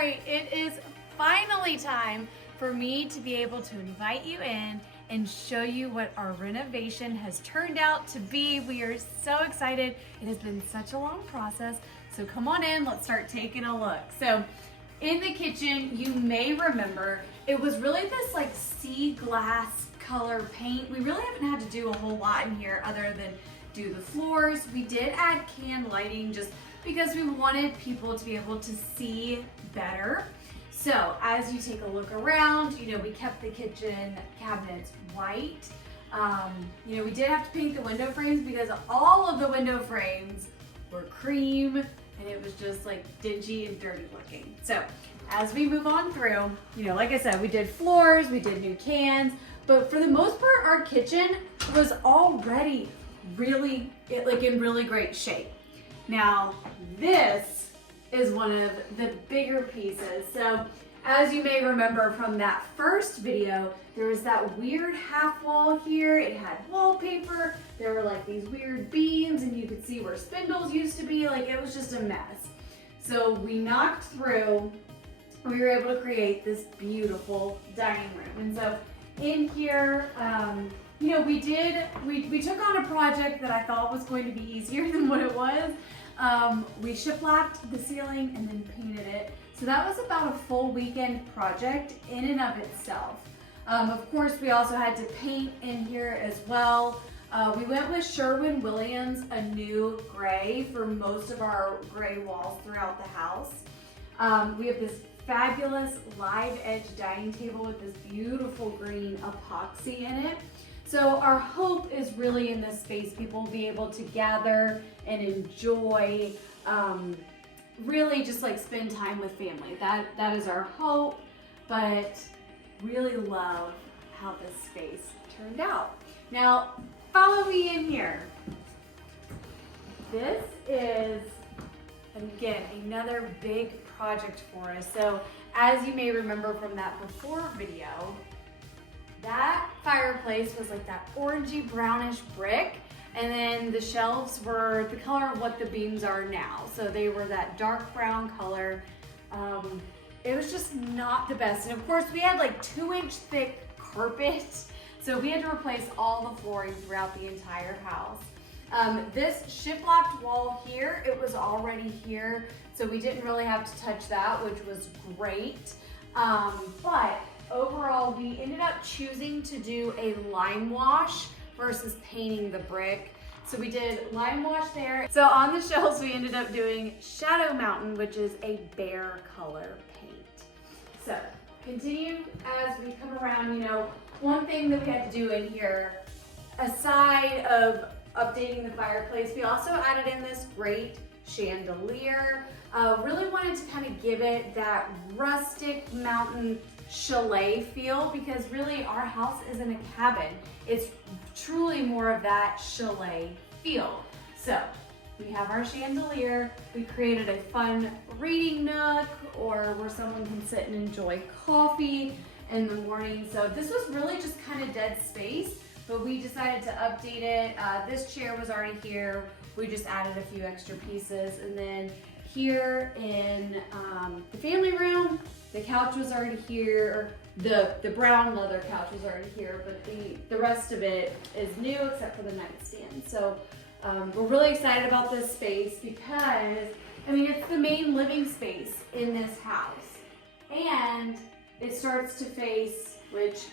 right, it is finally time for me to be able to invite you in and show you what our renovation has turned out to be. We are so excited. It has been such a long process. So come on in, let's start taking a look. So in the kitchen, you may remember, it was really this like sea glass color paint. We really haven't had to do a whole lot in here other than do the floors. We did add can lighting just because we wanted people to be able to see better. So as you take a look around, we kept the kitchen cabinets white. We did have to paint the window frames because all of the window frames were cream and it was just like dingy and dirty looking. So as we move on through, like I said, we did floors, we did new cans, but for the most part, our kitchen was already really, in really great shape. Now, this is one of the bigger pieces. So as you may remember from that first video, there was that weird half wall here. It had wallpaper. There were like these weird beams and you could see where spindles used to be. Like it was just a mess. So we knocked through, we were able to create this beautiful dining room. And so in here, we took on a project that I thought was going to be easier than what it was. We shiplapped the ceiling and then painted it. So that was about a full weekend project in and of itself. Of course, we also had to paint in here as well. We went with Sherwin-Williams, a new gray for most of our gray walls throughout the house. We have this fabulous live edge dining table with this beautiful green epoxy in it. So our hope is really in this space, people will be able to gather and enjoy, really just like spend time with family. That is our hope, but really love how this space turned out. Now, follow me in here. This is, again, another big project for us. So as you may remember from that before video, that fireplace was like that orangey brownish brick, and then the shelves were the color of what the beams are now. So they were that dark brown color. It was just not the best. And of course we had like 2-inch thick carpet. So we had to replace all the flooring throughout the entire house. This shiplapped wall here, it was already here. So we didn't really have to touch that, which was great. But overall, we ended up choosing to do a lime wash versus painting the brick. So we did lime wash there. So on the shelves, we ended up doing Shadow Mountain, which is a bear color paint. So continue as we come around, one thing that we had to do in here, aside of updating the fireplace, we also added in this great chandelier. Really wanted to kind of give it that rustic mountain chalet feel because really our house isn't a cabin. It's truly more of that chalet feel. So we have our chandelier. We created a fun reading nook or where someone can sit and enjoy coffee in the morning. So this was really just kind of dead space, but we decided to update it. This chair was already here. We just added a few extra pieces. And then here in the family room, the couch was already here. The brown leather couch was already here, but the rest of it is new except for the nightstand. So we're really excited about this space because, it's the main living space in this house. And it starts to face, which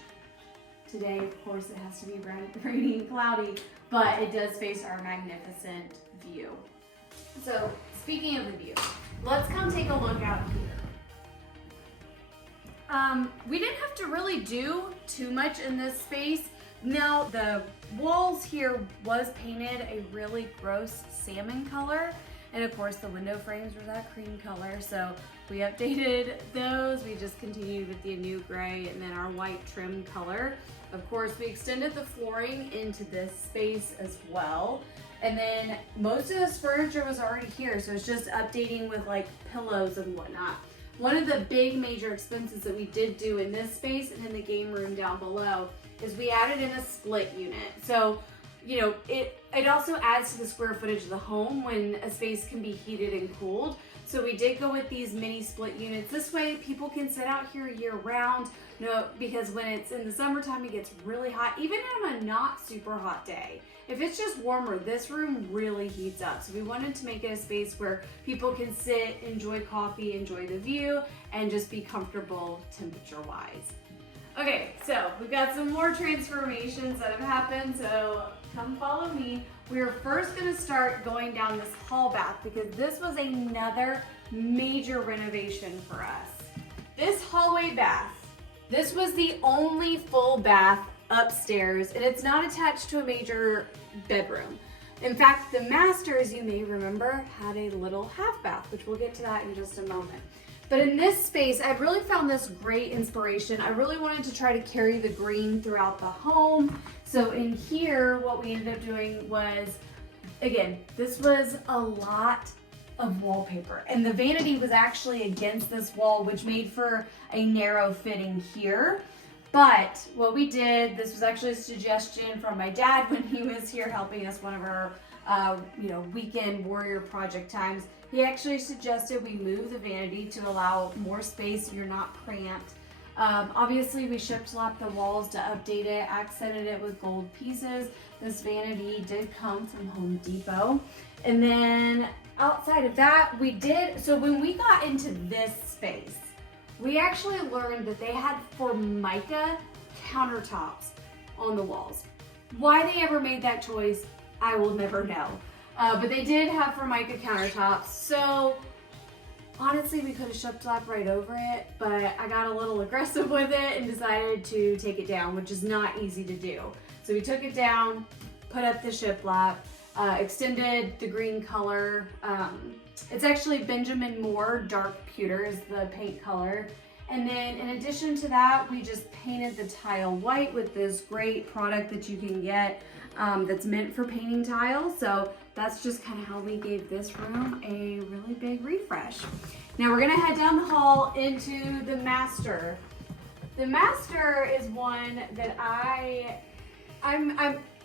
today, of course, it has to be rainy and cloudy, but it does face our magnificent view. So speaking of the view, let's come take a look out here. We didn't have to really do too much in this space. Now, the walls here was painted a really gross salmon color. And of course, the window frames were that cream color. So we updated those. We just continued with the new gray and then our white trim color. Of course, we extended the flooring into this space as well. And then most of this furniture was already here. So it's just updating with like pillows and whatnot. One of the big major expenses that we did do in this space and in the game room down below is we added in a split unit. So, it also adds to the square footage of the home when a space can be heated and cooled. So we did go with these mini split units. This way people can sit out here year round. No, because when it's in the summertime, it gets really hot, even on a not super hot day. If it's just warmer, this room really heats up. So we wanted to make it a space where people can sit, enjoy coffee, enjoy the view, and just be comfortable temperature-wise. Okay, so we've got some more transformations that have happened, so come follow me. We're first gonna start going down this hall bath because this was another major renovation for us. This hallway bath, this was the only full bath upstairs, and it's not attached to a major bedroom. In fact, the master, as you may remember, had a little half bath, which we'll get to that in just a moment. But in this space, I've really found this great inspiration. I really wanted to try to carry the green throughout the home. So in here, what we ended up doing was, again, this was a lot of wallpaper. And the vanity was actually against this wall, which made for a narrow fitting here. But what we did, this was actually a suggestion from my dad when he was here helping us one of our weekend warrior project times. He actually suggested we move the vanity to allow more space so you're not cramped. Obviously, we shiplaped the walls to update it, accented it with gold pieces. This vanity did come from Home Depot. And then outside of that, so when we got into this space, we actually learned that they had Formica countertops on the walls. Why they ever made that choice, I will never know. But they did have Formica countertops, so honestly we could have shiplap right over it, but I got a little aggressive with it and decided to take it down, which is not easy to do. So we took it down, put up the shiplap, extended the green color. It's actually Benjamin Moore Dark Pewter is the paint color. And then in addition to that, we just painted the tile white with this great product that you can get that's meant for painting tiles. So that's just kind of how we gave this room a really big refresh. Now we're gonna head down the hall into the master. The master is one that I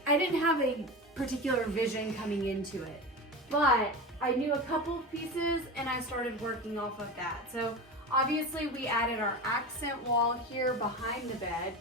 didn't have a particular vision coming into it, but I knew a couple of pieces and I started working off of that. So obviously we added our accent wall here behind the bed.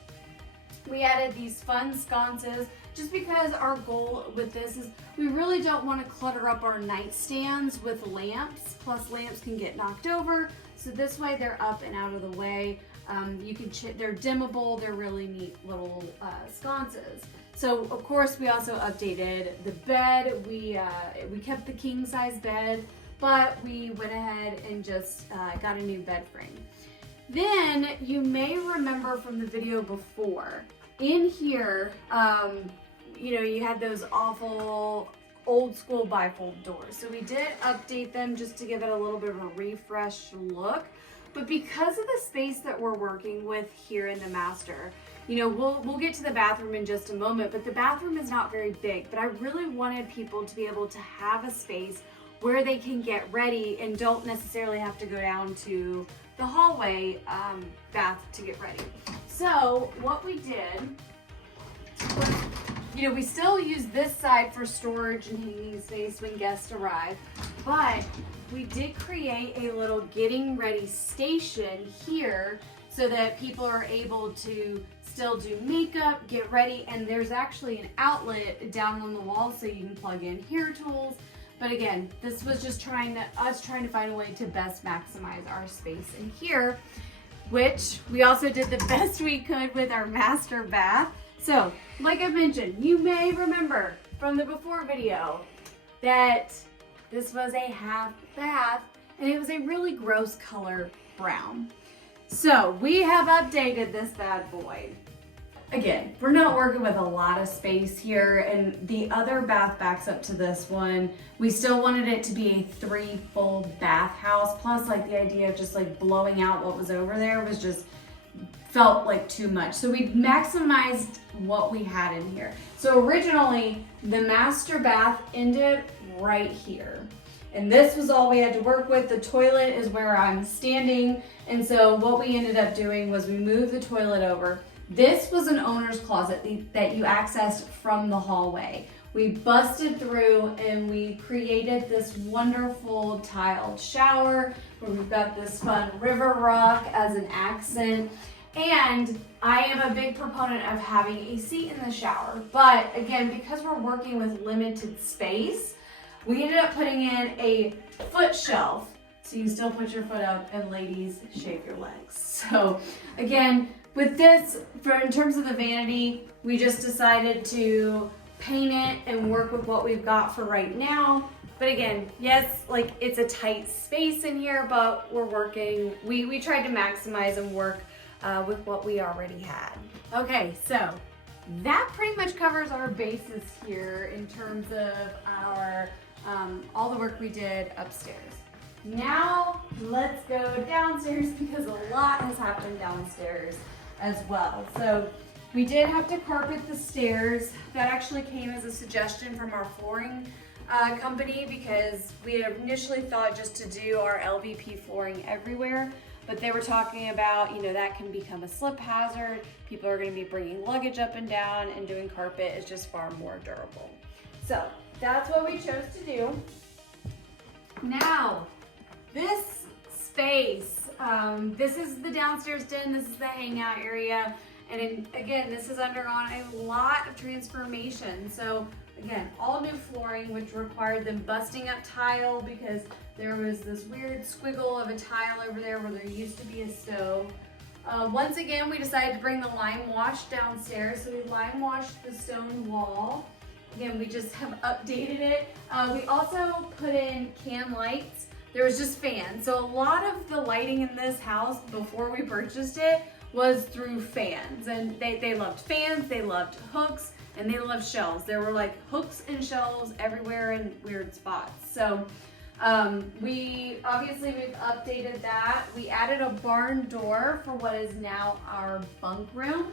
We added these fun sconces just because our goal with this is we really don't want to clutter up our nightstands with lamps, plus lamps can get knocked over. So this way they're up and out of the way. They're dimmable, they're really neat little sconces. So of course we also updated the bed. We kept the king size bed, but we went ahead and just got a new bed frame. Then you may remember from the video before, in here, you had those awful old school bifold doors. So we did update them just to give it a little bit of a refresh look. But because of the space that we're working with here in the master, we'll get to the bathroom in just a moment, but the bathroom is not very big. But I really wanted people to be able to have a space where they can get ready and don't necessarily have to go down to the hallway bath to get ready. So what we did was, we still use this side for storage and hanging space when guests arrive, but we did create a little getting ready station here so that people are able to still do makeup, get ready, and there's actually an outlet down on the wall so you can plug in hair tools. But again, this was just us trying to find a way to best maximize our space in here, which we also did the best we could with our master bath. So, like I mentioned, you may remember from the before video that this was a half bath and it was a really gross color brown. So we have updated this bad boy. Again, we're not working with a lot of space here, and the other bath backs up to this one. We still wanted it to be a 3 full bath house, plus like the idea of just like blowing out what was over there was just felt like too much. So we maximized what we had in here. So originally the master bath ended right here. And this was all we had to work with. The toilet is where I'm standing. And so what we ended up doing was we moved the toilet over. This was an owner's closet that you accessed from the hallway. we busted through and we created this wonderful tiled shower where we've got this fun river rock as an accent. And I am a big proponent of having a seat in the shower. But again, because we're working with limited space, we ended up putting in a foot shelf. So you can still put your foot up, and ladies, shave your legs. So again, with this, in terms of the vanity, we just decided to paint it and work with what we've got for right now. But again, yes, like it's a tight space in here, but we're working, we tried to maximize and work with what we already had. Okay, so that pretty much covers our basis here in terms of our, all the work we did upstairs. Now let's go downstairs because a lot has happened downstairs as well. So we did have to carpet the stairs. That actually came as a suggestion from our flooring company because we had initially thought just to do our LVP flooring everywhere, but they were talking about, you know, that can become a slip hazard. People are gonna be bringing luggage up and down, and doing carpet is just far more durable. So that's what we chose to do. Now, this space, this is the downstairs den, this is the hangout area. And again, this has undergone a lot of transformation. So again, all new flooring, which required them busting up tile because there was this weird squiggle of a tile over there where there used to be a stove. Once again, we decided to bring the lime wash downstairs. So we lime washed the stone wall. Again, we just have updated it. We also put in can lights. There was just fans. So a lot of the lighting in this house before we purchased it was through fans, and they loved fans, they loved hooks, and they loved shelves. There were like hooks and shelves everywhere in weird spots. So we've updated that. We added a barn door for what is now our bunk room.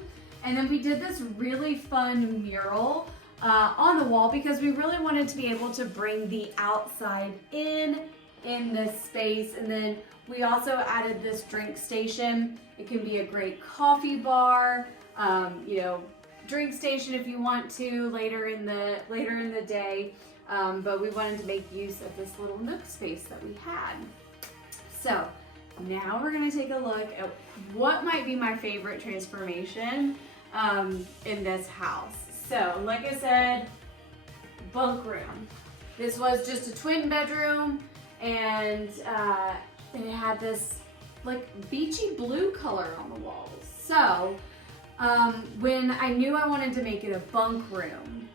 And then we did this really fun mural on the wall because we really wanted to be able to bring the outside in this space. And then we also added this drink station. It can be a great coffee bar, you know, drink station if you want to later in the day. But we wanted to make use of this little nook space that we had. So now we're gonna take a look at what might be my favorite transformation in this house. So like I said, bunk room. This was just a twin bedroom, and it had this like beachy blue color on the walls. So when I knew I wanted to make it a bunk room,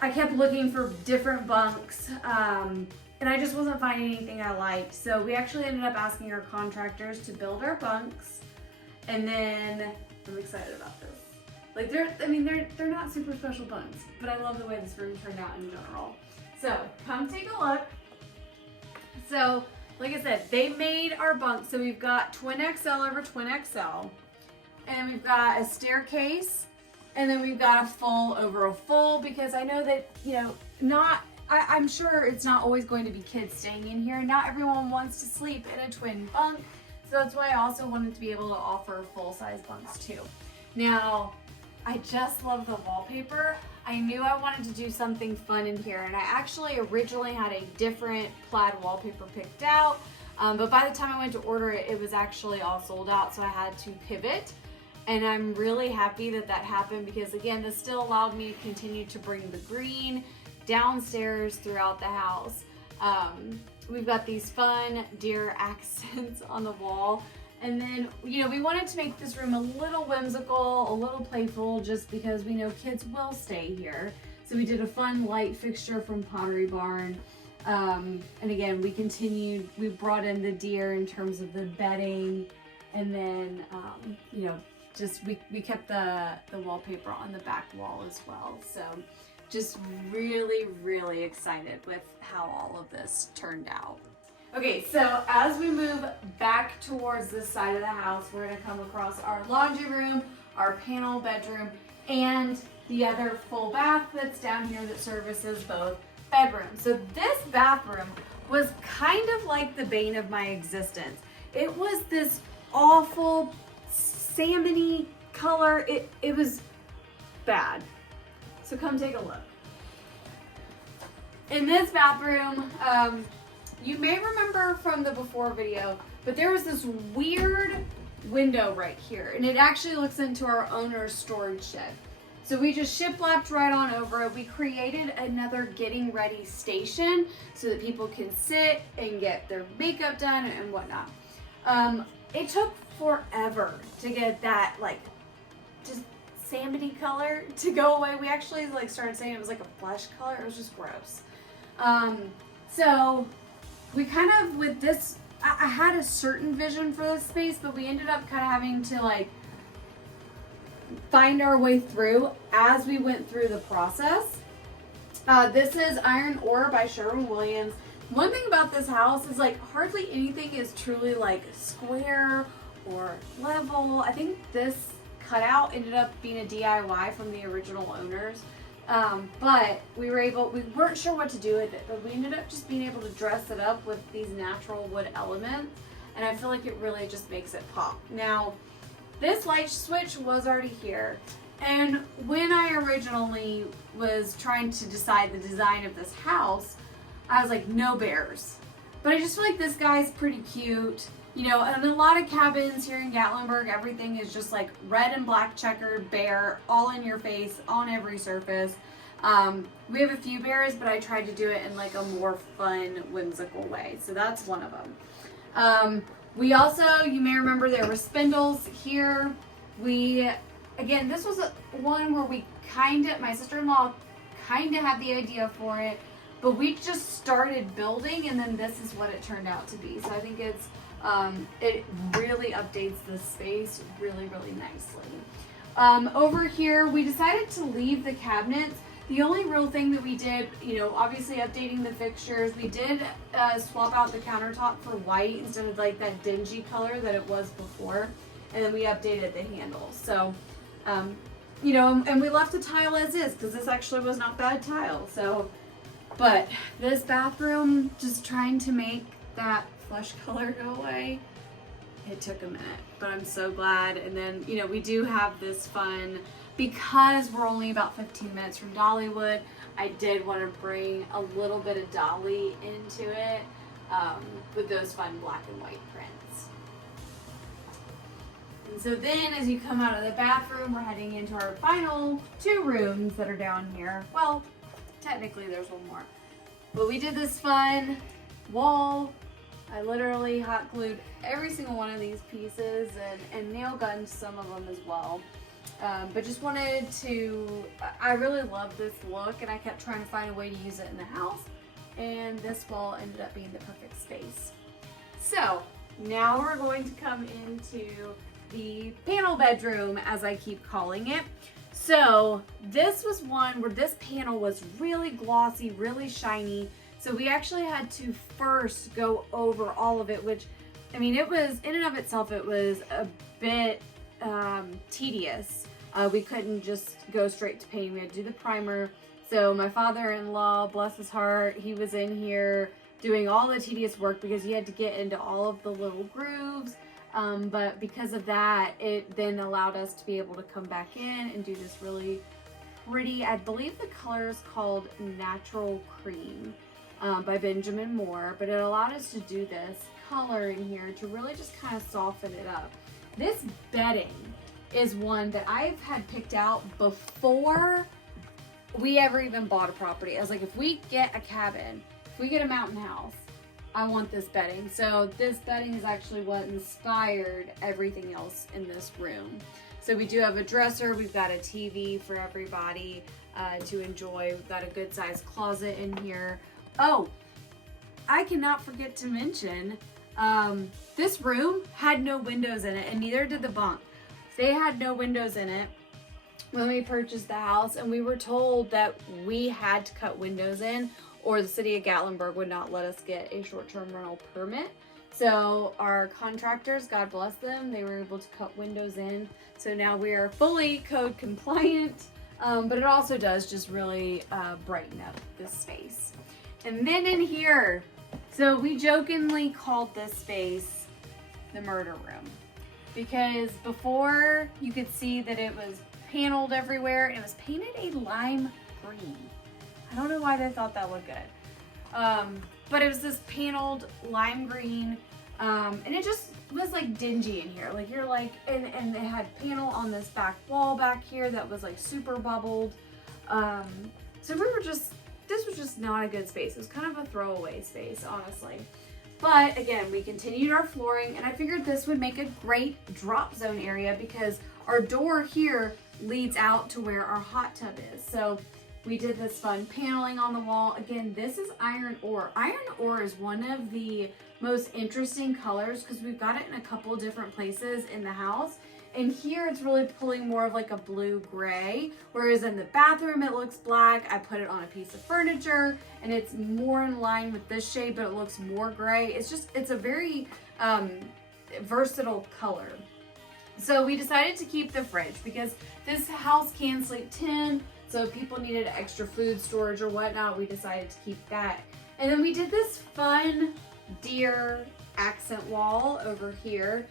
I kept looking for different bunks, and I just wasn't finding anything I liked. So we actually ended up asking our contractors to build our bunks, and then I'm excited about this. Like they're not super special bunks, but I love the way this room turned out in general. So come take a look. So like I said, they made our bunks. So we've got twin XL over twin XL, and we've got a staircase, and then we've got a full over a full, because I know that, you know, I'm sure it's not always going to be kids staying in here. Not everyone wants to sleep in a twin bunk. So that's why I also wanted to be able to offer full-size bunks too. Now, I just love the wallpaper. I knew I wanted to do something fun in here, and I actually originally had a different plaid wallpaper picked out, but by the time I went to order it, it was actually all sold out, so I had to pivot. And I'm really happy that that happened because, again, this still allowed me to continue to bring the green downstairs throughout the house. We've got these fun deer accents on the wall. And then, you know, we wanted to make this room a little whimsical, a little playful, just because we know kids will stay here. So we did a fun light fixture from Pottery Barn. And again, we brought in the deer in terms of the bedding. And then, you know, just we kept the wallpaper on the back wall as well. So just really, really excited with how all of this turned out. Okay, so as we move back towards this side of the house, we're gonna come across our laundry room, our panel bedroom, and the other full bath that's down here that services both bedrooms. So this bathroom was kind of like the bane of my existence. It was this awful salmon-y color. It was bad. So come take a look. in this bathroom, you may remember from the before video, but there was this weird window right here, and it actually looks into our owner's storage shed. So we just shiplapped right on over it. We created another getting ready station so that people can sit and get their makeup done and whatnot. It took forever to get that like just salmony color to go away. We actually like started saying it was like a flesh color. It was just gross. So we kind of, with this, I had a certain vision for this space, but we ended up kind of having to like find our way through as we went through the process. This is Iron Ore by Sherwin-Williams. One thing about this house is like hardly anything is truly like square or level. I think this cutout ended up being a DIY from the original owners. But we weren't sure what to do with it, but we ended up just being able to dress it up with these natural wood elements, and I feel like it really just makes it pop. Now, this light switch was already here, and when I originally was trying to decide the design of this house, I was like, no bears. But I just feel like this guy's pretty cute. You know, and a lot of cabins here in Gatlinburg, everything is just like red and black checkered bear, all in your face, on every surface. We have a few bears, but I tried to do it in like a more fun, whimsical way. So that's one of them. We also, you may remember there were spindles here. Again, this was one where my sister-in-law kind of had the idea for it, but we just started building, and then this is what it turned out to be. So I think it really updates the space really, really nicely. Over here, we decided to leave the cabinets. The only real thing that we did, you know, obviously updating the fixtures, we did swap out the countertop for white instead of like that dingy color that it was before. And then we updated the handles. So, you know, and we left the tile as is because this actually was not bad tile. So, but this bathroom, just trying to make that flesh color go away, it took a minute, but I'm so glad. And then, you know, we do have this fun, because we're only about 15 minutes from Dollywood, I did want to bring a little bit of Dolly into it with those fun black and white prints. And so then as you come out of the bathroom, we're heading into our final 2 rooms that are down here. Well, technically there's one more, but we did this fun wall. I literally hot glued every single one of these pieces and nail gunned some of them as well. But just wanted to, I really love this look, and I kept trying to find a way to use it in the house, and this wall ended up being the perfect space. So now we're going to come into the panel bedroom, as I keep calling it. So this was one where this panel was really glossy, really shiny. So we actually had to first go over all of it, which, I mean, it was, in and of itself, it was a bit tedious. We couldn't just go straight to painting. We had to do the primer. So my father-in-law, bless his heart, he was in here doing all the tedious work because he had to get into all of the little grooves. But because of that, it then allowed us to be able to come back in and do this really pretty, I believe the color is called Natural Cream by Benjamin Moore, but it allowed us to do this color in here to really just kind of soften it up. This bedding is one that I've had picked out before we ever even bought a property. I was like, if we get a cabin, if we get a mountain house, I want this bedding. So this bedding is actually what inspired everything else in this room. So we do have a dresser, we've got a TV for everybody to enjoy. We've got a good sized closet in here. Oh, I cannot forget to mention, this room had no windows in it, and neither did the bunk. They had no windows in it when we purchased the house, and we were told that we had to cut windows in or the city of Gatlinburg would not let us get a short-term rental permit. So our contractors, God bless them, they were able to cut windows in. So now we are fully code compliant, but it also does just really brighten up this space. And then in here, so we jokingly called this space the murder room, because before you could see that it was paneled everywhere, and it was painted a lime green. I don't know why they thought that looked good. But it was this paneled lime green, and it just was like dingy in here. Like you're like, and it had panel on this back wall back here that was like super bubbled. So we were just, this was just not a good space. It was kind of a throwaway space, honestly. But again, we continued our flooring, and I figured this would make a great drop zone area because our door here leads out to where our hot tub is. So we did this fun paneling on the wall. Again, this is iron ore. Iron ore is one of the most interesting colors because we've got it in a couple different places in the house. And here it's really pulling more of like a blue gray, whereas in the bathroom it looks black. I put it on a piece of furniture and it's more in line with this shade, but it looks more gray. It's a very versatile color. So we decided to keep the fridge because this house can sleep 10. So if people needed extra food storage or whatnot, we decided to keep that. And then we did this fun deer accent wall over here.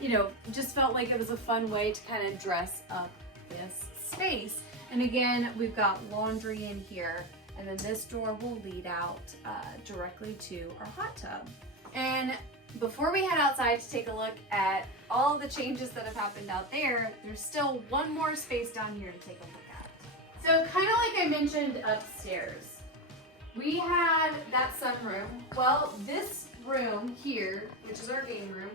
You know, just felt like it was a fun way to kind of dress up this space. And again, we've got laundry in here, and then this door will lead out directly to our hot tub. And before we head outside to take a look at all the changes that have happened out there, there's still one more space down here to take a look at. So kind of like I mentioned upstairs, we had that sunroom. Well, this room here, which is our game room,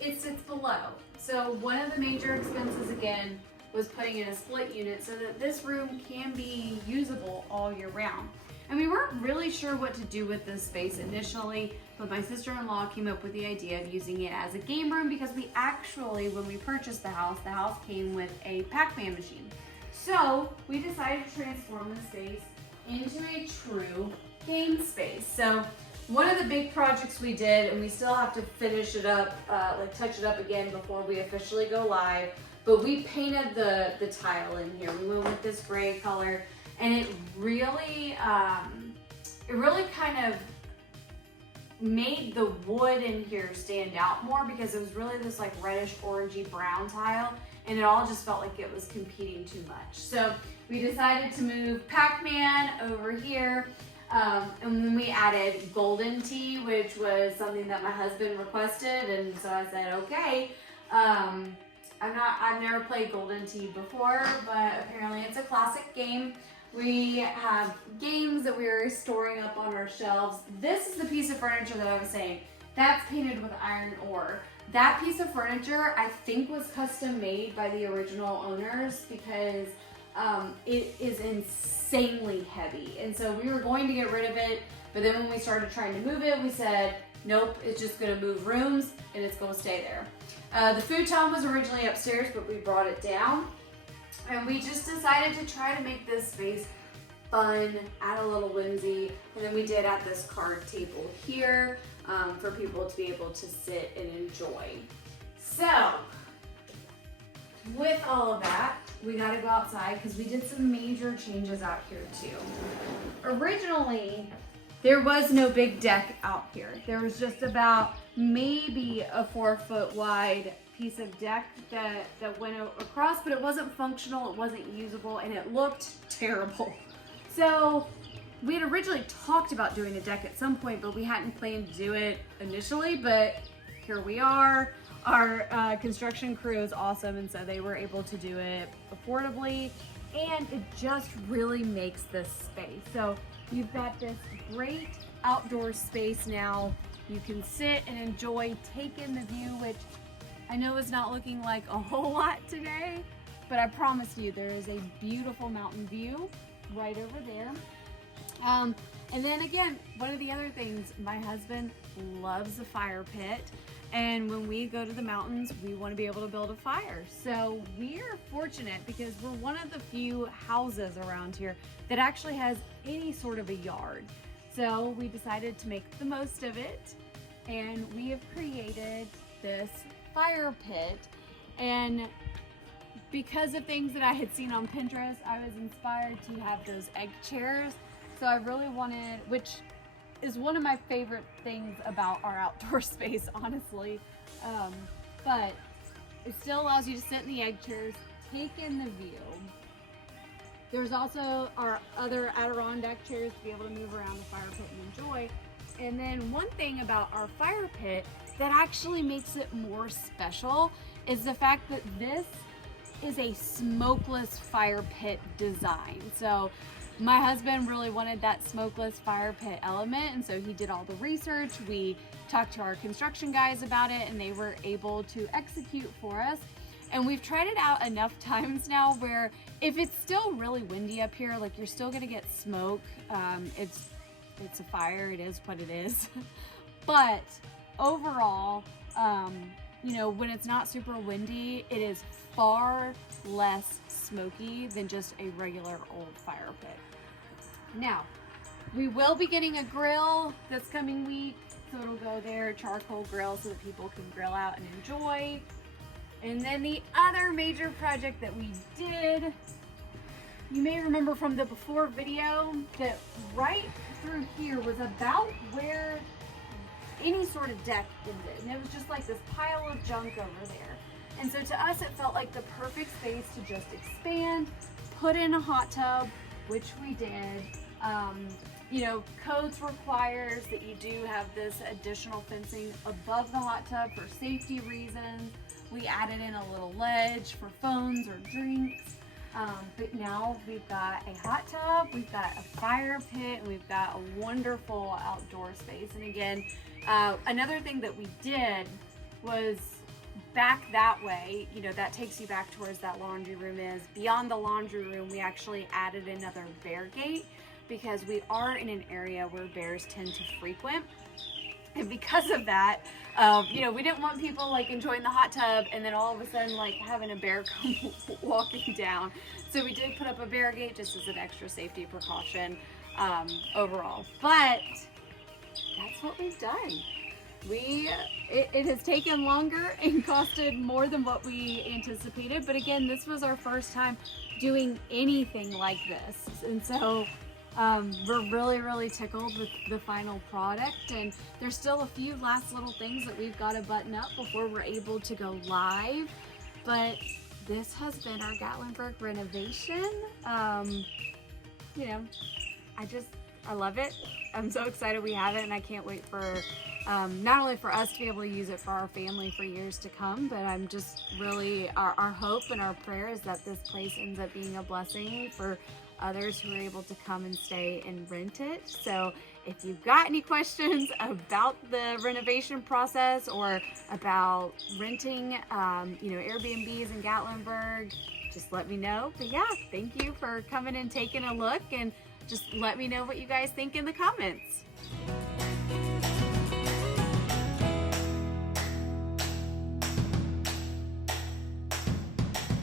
it sits below. So one of the major expenses again was putting in a split unit so that this room can be usable all year round. And we weren't really sure what to do with this space initially, but my sister-in-law came up with the idea of using it as a game room because we actually, when we purchased the house came with a Pac-Man machine. So we decided to transform the space into a true game space. So one of the big projects we did, and we still have to finish it up, like touch it up again before we officially go live, but we painted the tile in here. We went with this gray color, and it really kind of made the wood in here stand out more because it was really this like reddish orangey brown tile, and it all just felt like it was competing too much. So we decided to move Pac-Man over here. And then we added golden tea, which was something that my husband requested, and so I said, okay. I've never played golden tea before, but apparently it's a classic game. We have games that we are storing up on our shelves. This is the piece of furniture that I was saying. That's painted with iron ore. That piece of furniture, I think, was custom made by the original owners because it is insanely heavy. And so we were going to get rid of it, but then when we started trying to move it, we said, nope, it's just gonna move rooms and it's gonna stay there. The futon was originally upstairs, but we brought it down. And we just decided to try to make this space fun, add a little whimsy. And then we did add this card table here for people to be able to sit and enjoy. So, with all of that, we gotta go outside because we did some major changes out here too. Originally, there was no big deck out here. There was just about maybe a 4-foot wide piece of deck that went across, but it wasn't functional, it wasn't usable, and it looked terrible. So we had originally talked about doing a deck at some point, but we hadn't planned to do it initially, but here we are. Our construction crew is awesome, and so they were able to do it affordably, and it just really makes this space. So you've got this great outdoor space now. You can sit and enjoy, take in the view, which I know is not looking like a whole lot today, but I promise you there is a beautiful mountain view right over there. And then again, one of the other things, my husband loves a fire pit. And when we go to the mountains, we want to be able to build a fire. So we're fortunate because we're one of the few houses around here that actually has any sort of a yard. So we decided to make the most of it. And we have created this fire pit. And because of things that I had seen on Pinterest, I was inspired to have those egg chairs. So I really wanted, which is one of my favorite things about our outdoor space, honestly. But it still allows you to sit in the egg chairs, take in the view, There's also our other Adirondack chairs to be able to move around the fire pit and enjoy. And then one thing about our fire pit that actually makes it more special is the fact that this is a smokeless fire pit design. So my husband really wanted that smokeless fire pit element, and so he did all the research. We talked to our construction guys about it, and they were able to execute for us. And we've tried it out enough times now where if it's still really windy up here, like you're still gonna get smoke. It's a fire, it is what it is. But overall, you know, when it's not super windy, it is far less smoky than just a regular old fire pit. Now, we will be getting a grill this coming week, so it'll go there, charcoal grill, so that people can grill out and enjoy. And then the other major project that we did, you may remember from the before video that right through here was about where any sort of deck ended. And it was just like this pile of junk over there. And so to us, it felt like the perfect space to just expand, put in a hot tub, which we did. You know, codes requires that you do have this additional fencing above the hot tub for safety reasons. We added in a little ledge for phones or drinks. But now we've got a hot tub, we've got a fire pit, and we've got a wonderful outdoor space. And again, another thing that we did was back that way, you know, that takes you back towards that laundry room is. Beyond the laundry room, we actually added another bear gate because we are in an area where bears tend to frequent. And because of that, you know, we didn't want people like enjoying the hot tub and then all of a sudden like having a bear come walking down. So we did put up a bear gate just as an extra safety precaution overall. But that's what we've done. It has taken longer and costed more than what we anticipated. But again, this was our first time doing anything like this. And so we're really tickled with the final product, and there's still a few last little things that we've got to button up before we're able to go live. But this has been our Gatlinburg renovation. You know, I love it. I'm so excited we have it, and I can't wait for not only for us to be able to use it for our family for years to come, but I'm just really, our hope and our prayer is that this place ends up being a blessing for others who are able to come and stay and rent it. So if you've got any questions about the renovation process or about renting, you know, Airbnbs in Gatlinburg, just let me know. But yeah, thank you for coming and taking a look, and just let me know what you guys think in the comments.